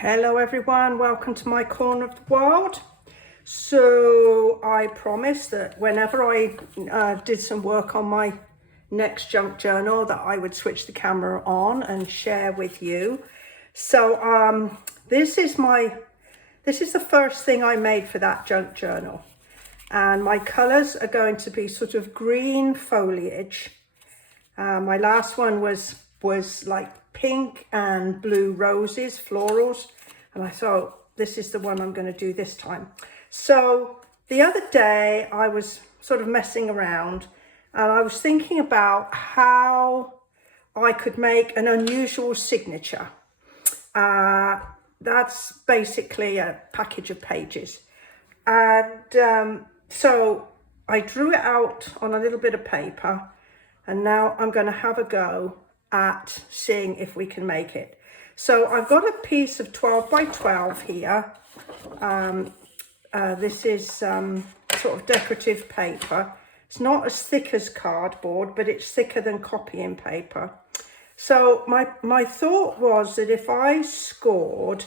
Hello everyone, welcome to my corner of the world. So I promised that whenever I did some work on my next junk journal that I would switch the camera on and share with you. So this is the first thing I made for that junk journal, and my colors are going to be sort of green foliage. My last one was like pink and blue roses, florals, and I thought this is the one I'm going to do this time. So the other day I was sort of messing around and I was thinking about how I could make an unusual signature. That's basically a package of pages, and so I drew it out on a little bit of paper, and now I'm going to have a go at seeing if we can make it. So I've got a piece of 12 by 12 here. This is sort of decorative paper. It's not as thick as cardboard, but it's thicker than copying paper. So my thought was that if I scored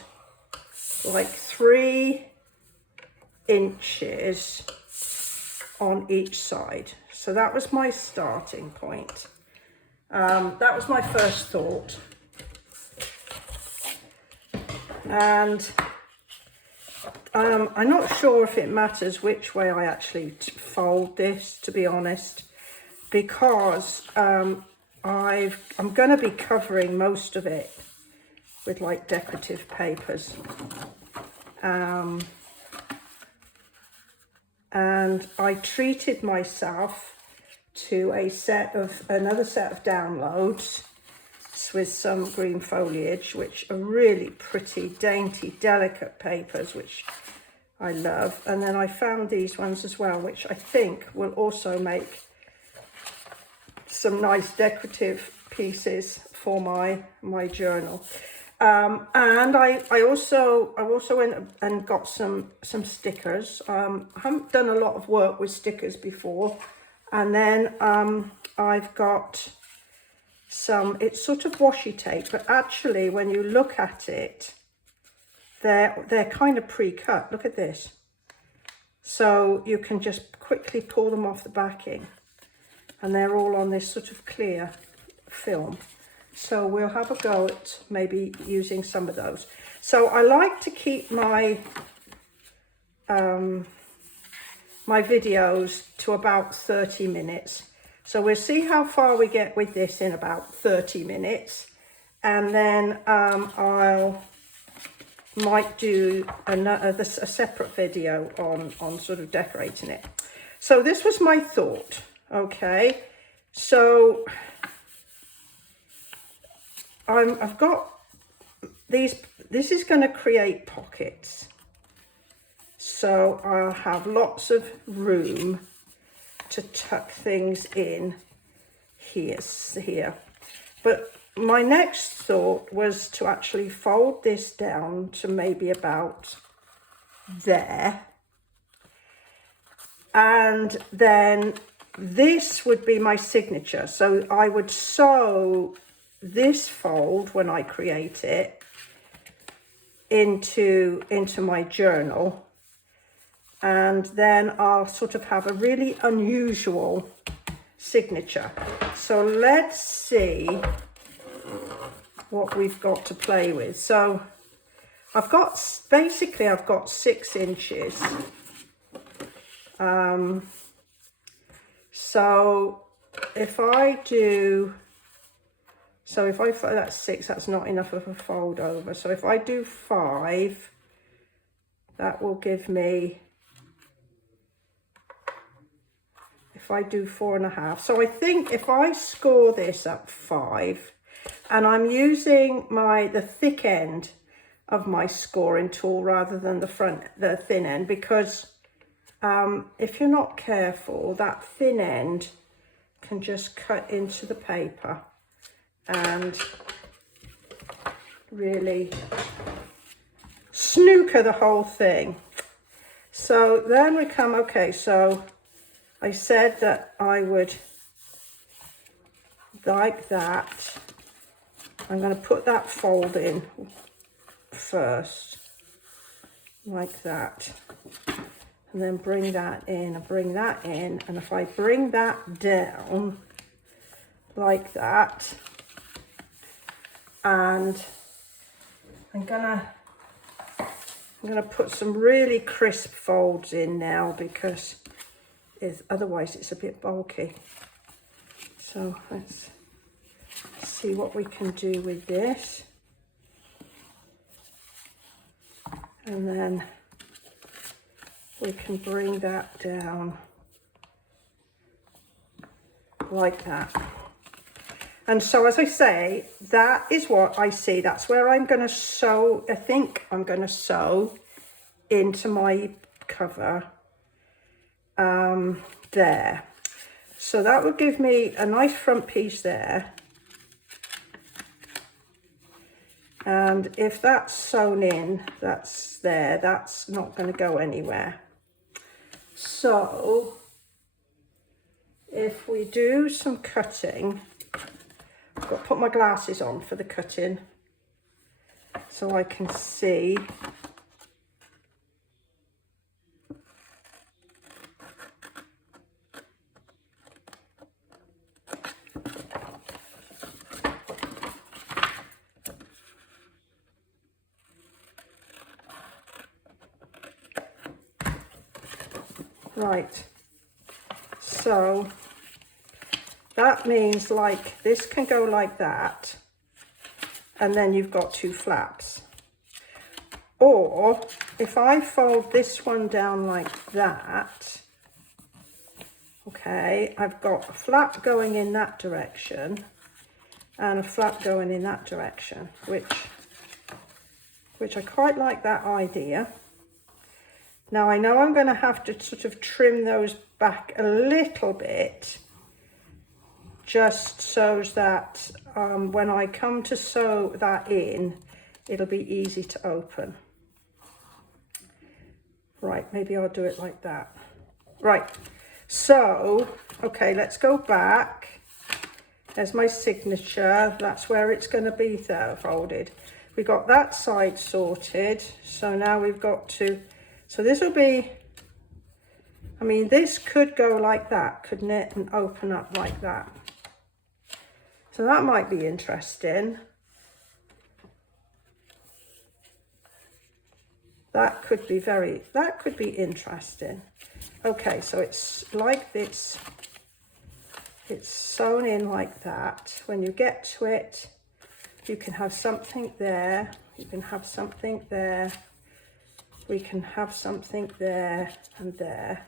like 3 inches on each side. So that was my starting point. That was my first thought. And I'm not sure if it matters which way I actually fold this, to be honest, because I'm going to be covering most of it with like decorative papers. And I treated myself to another set of downloads with some green foliage, which are really pretty, dainty, delicate papers, which I love. And then I found these ones as well, which I think will also make some nice decorative pieces for my journal. And I also went and got some stickers. I haven't done a lot of work with stickers before. And then I've got some, it's sort of washi tape, but actually when you look at it, they're kind of pre-cut. Look at this. So you can just quickly pull them off the backing, and they're all on this sort of clear film. So we'll have a go at maybe using some of those. So I like to keep my my videos to about 30 minutes. So we'll see how far we get with this in about 30 minutes. And then I might do a separate video on sort of decorating it. So this was my thought, okay? So I've got these, this is going to create pockets. So I'll have lots of room to tuck things in here. But my next thought was to actually fold this down to maybe about there. And then this would be my signature. So I would sew this fold when I create it into my journal, and then I'll sort of have a really unusual signature. So let's see what we've got to play with. So I've got 6 inches. So if I do, that's 6, that's not enough of a fold over. So if I do 5, that will give me, if I do 4.5. So I think if I score this at 5, and I'm using the thick end of my scoring tool rather than the thin end, because if you're not careful, that thin end can just cut into the paper and really snooker the whole thing. So then we come, okay, so I said that I would like that. I'm going to put that fold in first, like that. And then bring that in and bring that in. And if I bring that down like that, and I'm gonna put some really crisp folds in now, because otherwise it's a bit bulky. So let's see what we can do with this. And then we can bring that down like that. And so, as I say, that is what I see. That's where I'm going to sew. I think I'm going to sew into my cover there. So that would give me a nice front piece there. And if that's sewn in, that's there, that's not going to go anywhere. So if we do some cutting, I've got to put my glasses on for the cutting so I can see. Right, so that means like this can go like that, and then you've got two flaps. Or if I fold this one down like that, okay, I've got a flap going in that direction and a flap going in that direction, which I quite like that idea. Now I know I'm going to have to sort of trim those back a little bit, just so that when I come to sew that in, it'll be easy to open. Right, maybe I'll do it like that. Right, so, okay, let's go back. There's my signature. That's where it's going to be there, folded. We got that side sorted. So now we've got to, so this will be, I mean, this could go like that, couldn't it? And open up like that. So that might be interesting. That could be interesting. Okay, so it's like this. It's sewn in like that. When you get to it, you can have something there. You can have something there. We can have something there and there.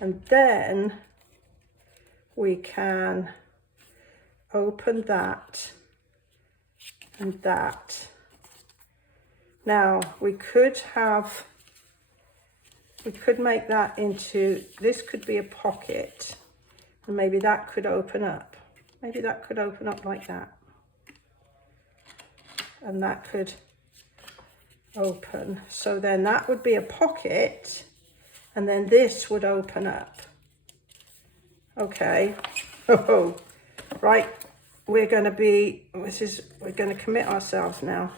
And then we can open that and that. Now we could make that into, this could be a pocket, and maybe that could open up. Maybe that could open up like that. And that could open. So then that would be a pocket, and then this would open up. Okay. Oh, right. We're going to commit ourselves now.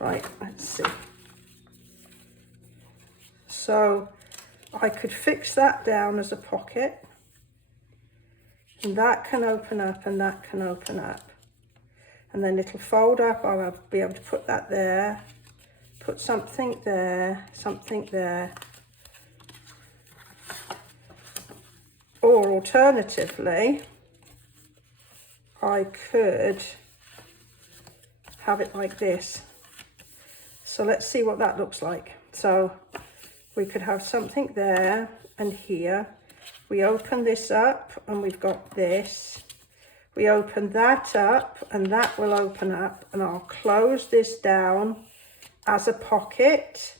Right, let's see. So I could fix that down as a pocket, and that can open up and that can open up. And then it'll fold up. I'll be able to put that there, put something there, something there. Or alternatively, I could have it like this. So let's see what that looks like. So we could have something there and here. We open this up and we've got this. We open that up and that will open up, and I'll close this down as a pocket,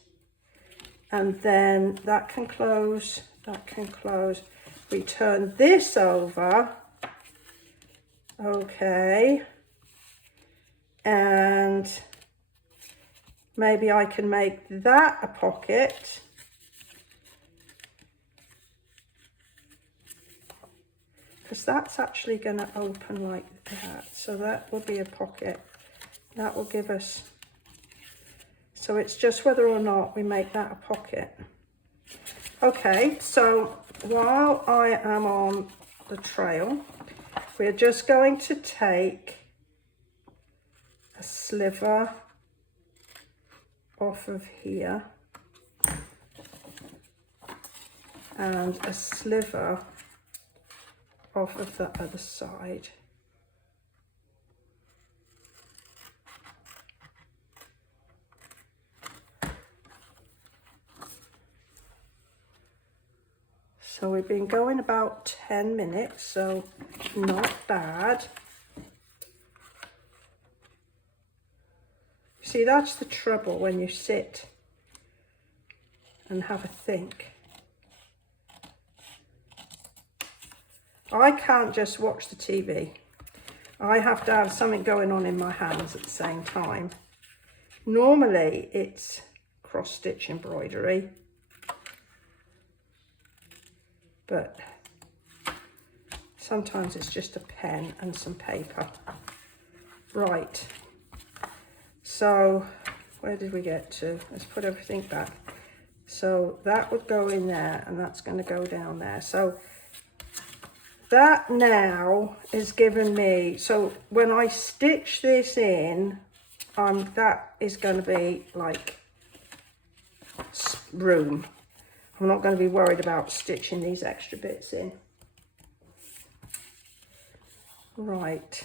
and then that can close, that can close. We turn this over, okay, and maybe I can make that a pocket. because that's actually going to open like that. So that will be a pocket. That will give us, so it's just whether or not we make that a pocket. Okay, so while I am on the trail, we're just going to take a sliver off of here and a sliver off of the other side. So we've been going about 10 minutes, so not bad. See, that's the trouble when you sit and have a think. I can't just watch the TV. I have to have something going on in my hands at the same time. Normally it's cross-stitch embroidery, but sometimes it's just a pen and some paper. Right, so where did we get to? Let's put everything back. So that would go in there, and that's going to go down there. So that now is giving me, so when I stitch this in, that is going to be like room. I'm not going to be worried about stitching these extra bits in. Right.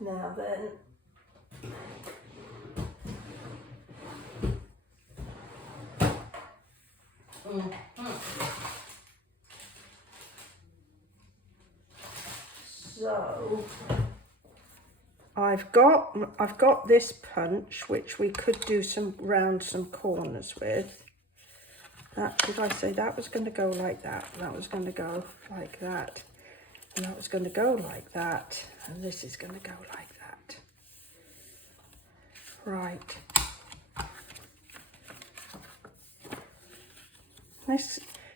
Now then. So I've got this punch, which we could do some round some corners with. That, did I say that was going to go like that? That was going to go like that. And that was going to go like that. And this is going to go like that. Right.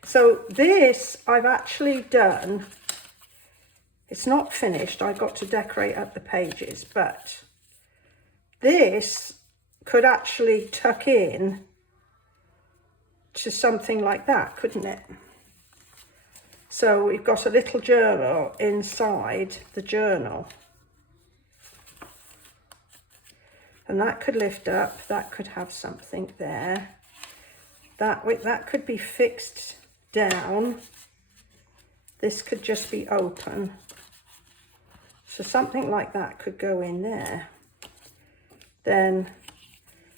So this I've actually done. It's not finished. I got to decorate up the pages, but this could actually tuck in to something like that, couldn't it? So we've got a little journal inside the journal, and that could lift up, that could have something there, that could be fixed down, this could just be open, so something like that could go in there. Then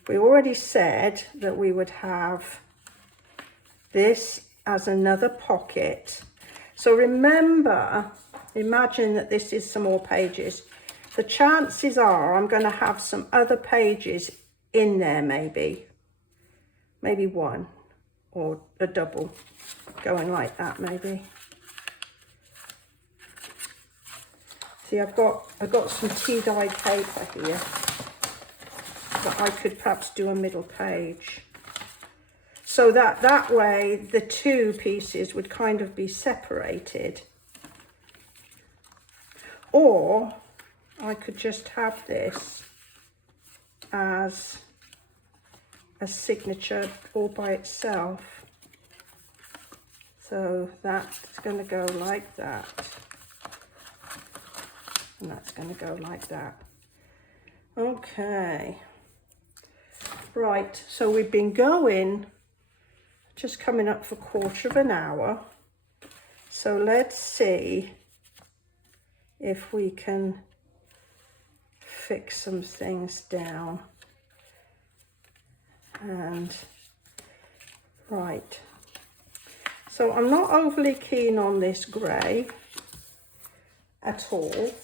we already said that we would have this as another pocket. So remember, imagine that this is some more pages. The chances are I'm going to have some other pages in there, maybe one or a double going like that, maybe. See, I've got some tea dye paper here that I could perhaps do a middle page. So that way the two pieces would kind of be separated. Or I could just have this as a signature all by itself. So that's going to go like that. And that's going to go like that. Okay. Right, so we've been going, just coming up for 1/4 of an hour. So let's see if we can fix some things down. And right, so I'm not overly keen on this grey at all.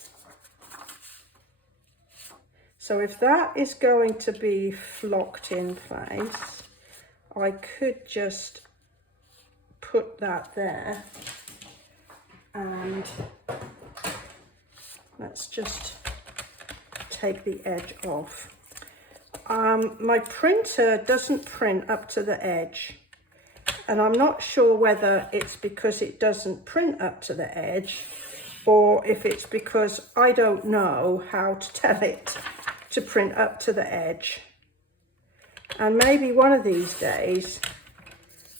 So if that is going to be flocked in place, I could just put that there, and let's just take the edge off. My printer doesn't print up to the edge, And I'm not sure whether it's because it doesn't print up to the edge, or if it's because I don't know how to tell it to print up to the edge. And maybe one of these days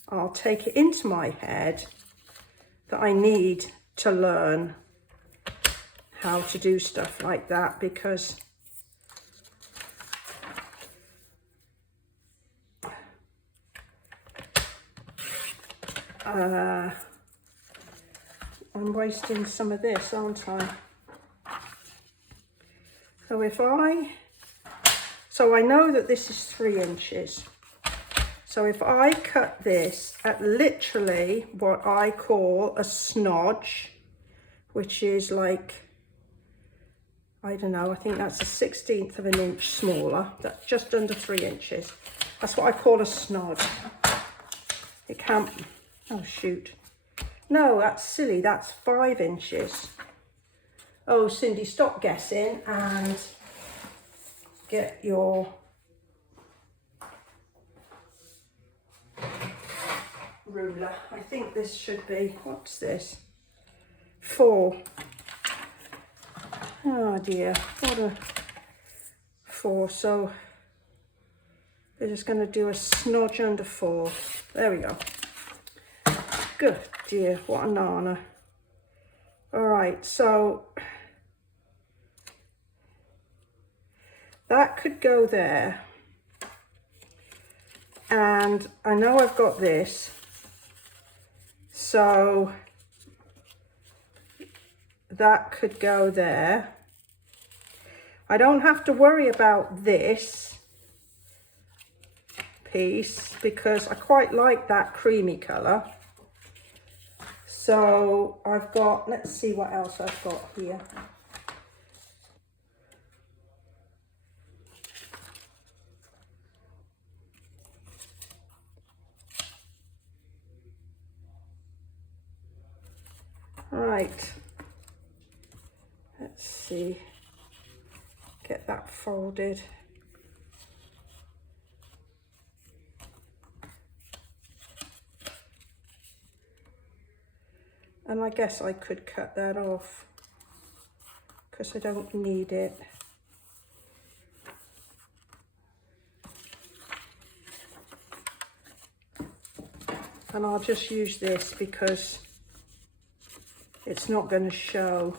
I'll take it into my head that I need to learn how to do stuff like that, because I'm wasting some of this, aren't I? So I know that this is 3 inches. So if I cut this at literally what I call a snodge, which is like, I don't know, I think that's a 1/16 of an inch smaller, that's just under 3 inches. That's what I call a snodge. It can't, oh shoot. No, that's silly, that's 5 inches. Oh, Cindy, stop guessing and get your ruler. I think this should be, what's this? 4. Oh dear, what a 4. So we're just going to do a snodge under 4. There we go. Good dear, what a nana. All right, so that could go there. And I know I've got this. So that could go there. I don't have to worry about this piece because I quite like that creamy colour. So I've got, let's see what else I've got here. Right, let's see, get that folded. And I guess I could cut that off because I don't need it. And I'll just use this because it's not going to show.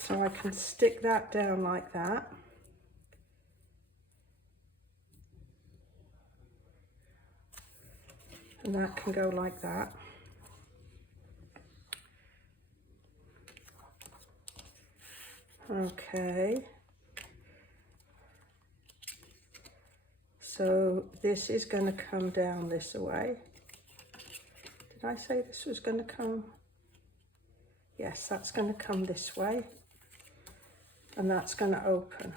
So I can stick that down like that. And that can go like that. Okay. So this is going to come down this way. Did I say this was going to come? Yes, that's going to come this way. And that's going to open.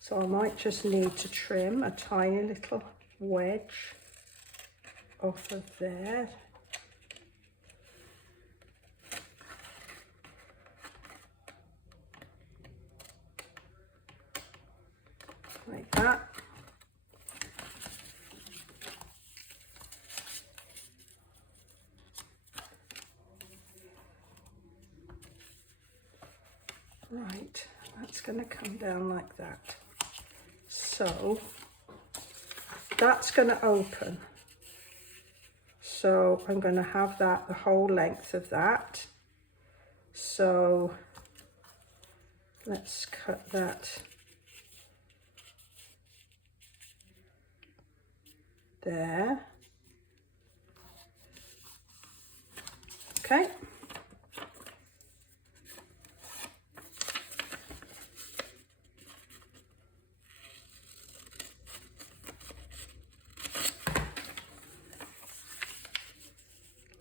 So I might just need to trim a tiny little wedge off of there. Like that. Right, that's going to come down like that. So that's going to open. So I'm going to have that the whole length of that. So let's cut that there. Okay.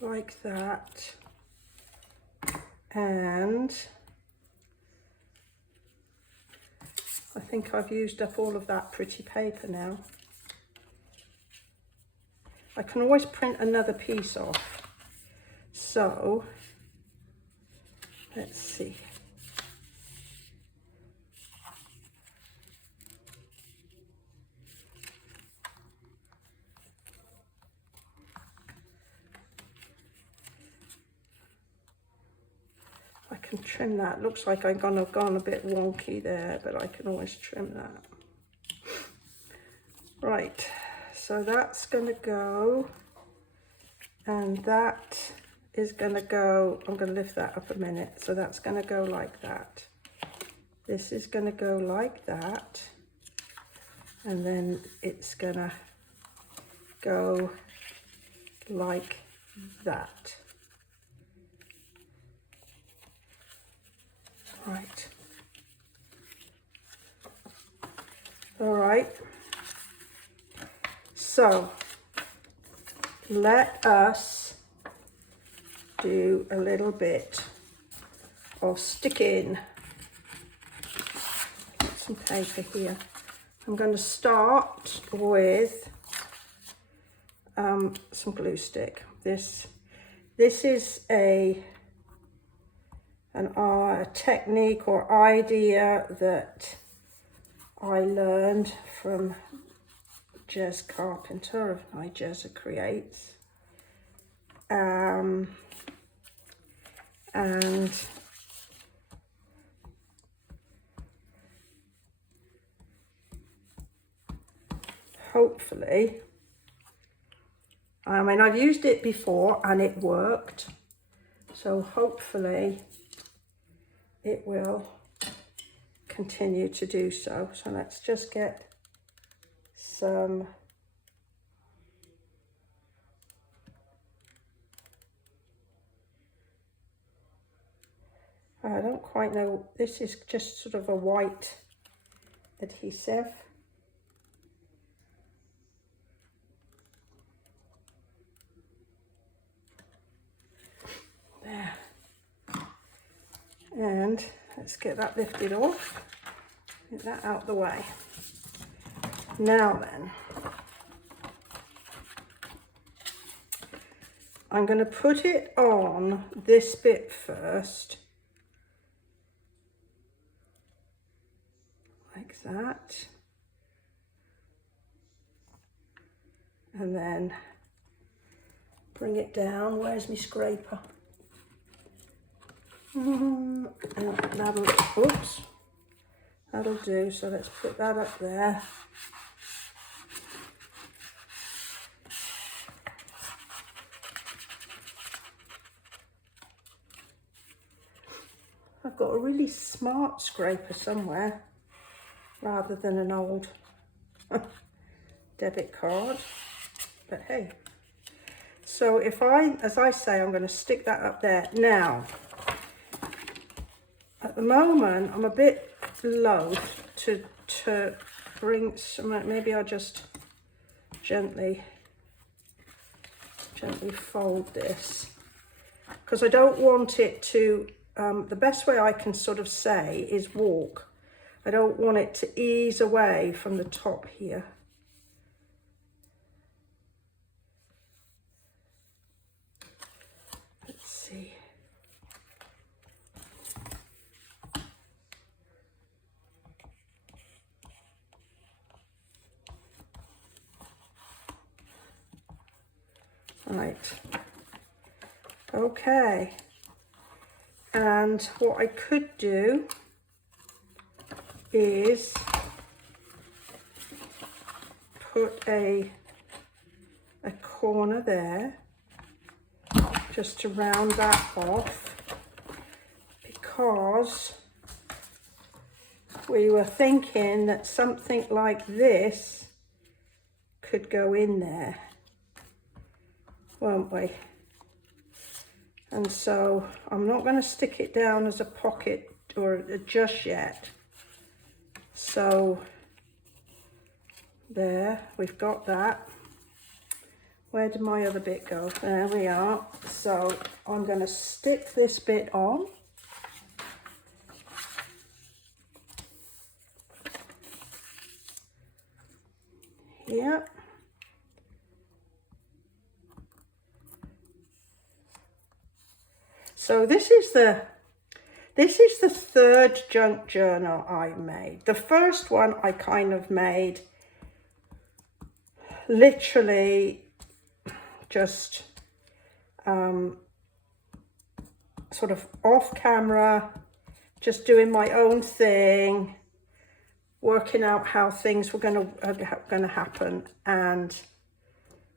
Like that. And I think I've used up all of that pretty paper now. I can always print another piece off. So let's see. can trim that. Looks like I've gone a bit wonky there, but I can always trim that. Right, so that's going to go, and that is going to go, I'm going to lift that up a minute, so that's going to go like that. This is going to go like that, and then it's going to go like that. Right. All right. So let us do a little bit of sticking. Get some paper here. I'm going to start with some glue stick. This is a technique or idea that I learned from Jez Carpenter of My Jezza Creates, and hopefully, I mean, I've used it before and it worked, so hopefully it will continue to do so. So let's just get some I don't quite know, this is just sort of a white adhesive. There. And let's get that lifted off, get that out the way. Now then, I'm going to put it on this bit first, like that, and then bring it down. Where's my scraper? And that'll do. So let's put that up there. I've got a really smart scraper somewhere, rather than an old debit card, but hey. So if as I say, I'm going to stick that up there. Now, at the moment, I'm a bit loath to bring some, maybe I'll just gently fold this, because I don't want it to, the best way I can sort of say is walk. I don't want it to ease away from the top here. Let's see. Right. Okay. And what I could do is put a corner there just to round that off, because we were thinking that something like this could go in there, weren't we? And so I'm not going to stick it down as a pocket or just yet. So there, we've got that. Where did my other bit go? There we are. So I'm going to stick this bit on. Here. So this is the third junk journal I made. The first one I kind of made literally just sort of off camera, just doing my own thing, working out how things were going to happen, and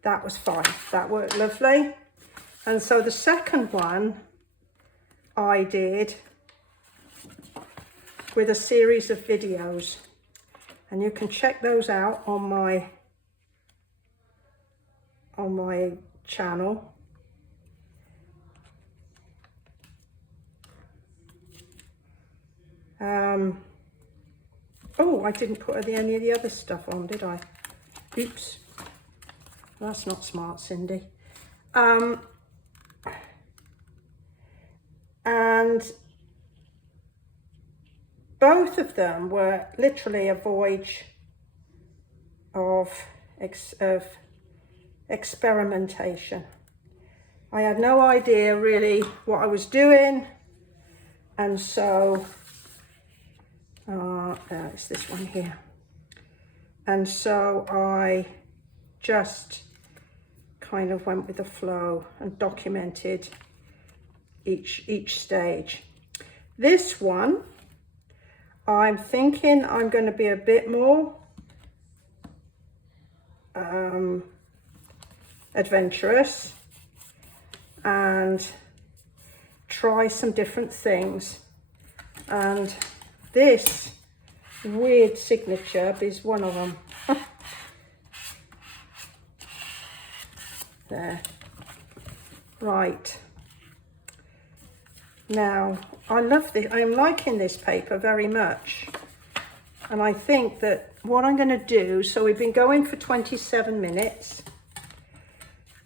that was fine. That worked lovely. And so the second one I did with a series of videos, and you can check those out on my channel. Oh, I didn't put any of the other stuff on, did I? Oops. That's not smart, Cindy. And both of them were literally a voyage of experimentation. I had no idea really what I was doing, and so it's this one here, and so I just kind of went with the flow and documented each stage. This one, I'm thinking I'm going to be a bit more adventurous and try some different things, and this weird signature is one of them. There. Right. Now, I love this. I'm liking this paper very much. And I think that what I'm going to do, so we've been going for 27 minutes.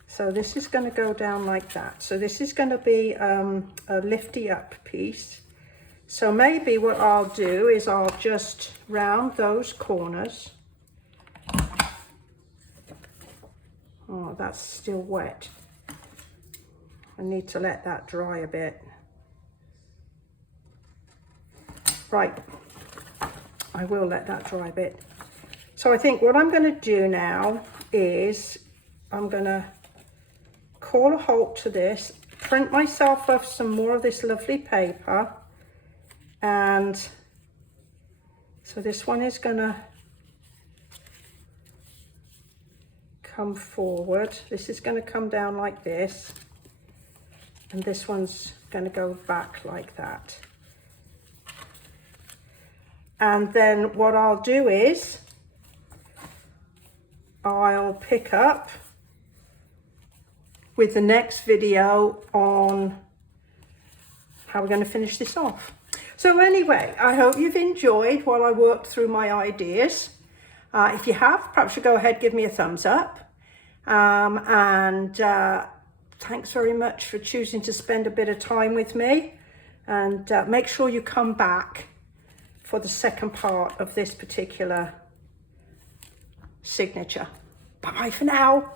So this is going to go down like that. So this is going to be a lifty up piece. So maybe what I'll do is I'll just round those corners. Oh, that's still wet. I need to let that dry a bit. Right, I will let that dry a bit. So I think what I'm going to do now is I'm going to call a halt to this, print myself off some more of this lovely paper, and so this one is going to come forward. This is going to come down like this, and this one's going to go back like that. And then what I'll do is I'll pick up with the next video on how we're going to finish this off. So anyway, I hope you've enjoyed while I worked through my ideas. If you have, perhaps you go ahead, give me a thumbs up. Thanks very much for choosing to spend a bit of time with me. And make sure you come back for the second part of this particular signature. Bye-bye for now.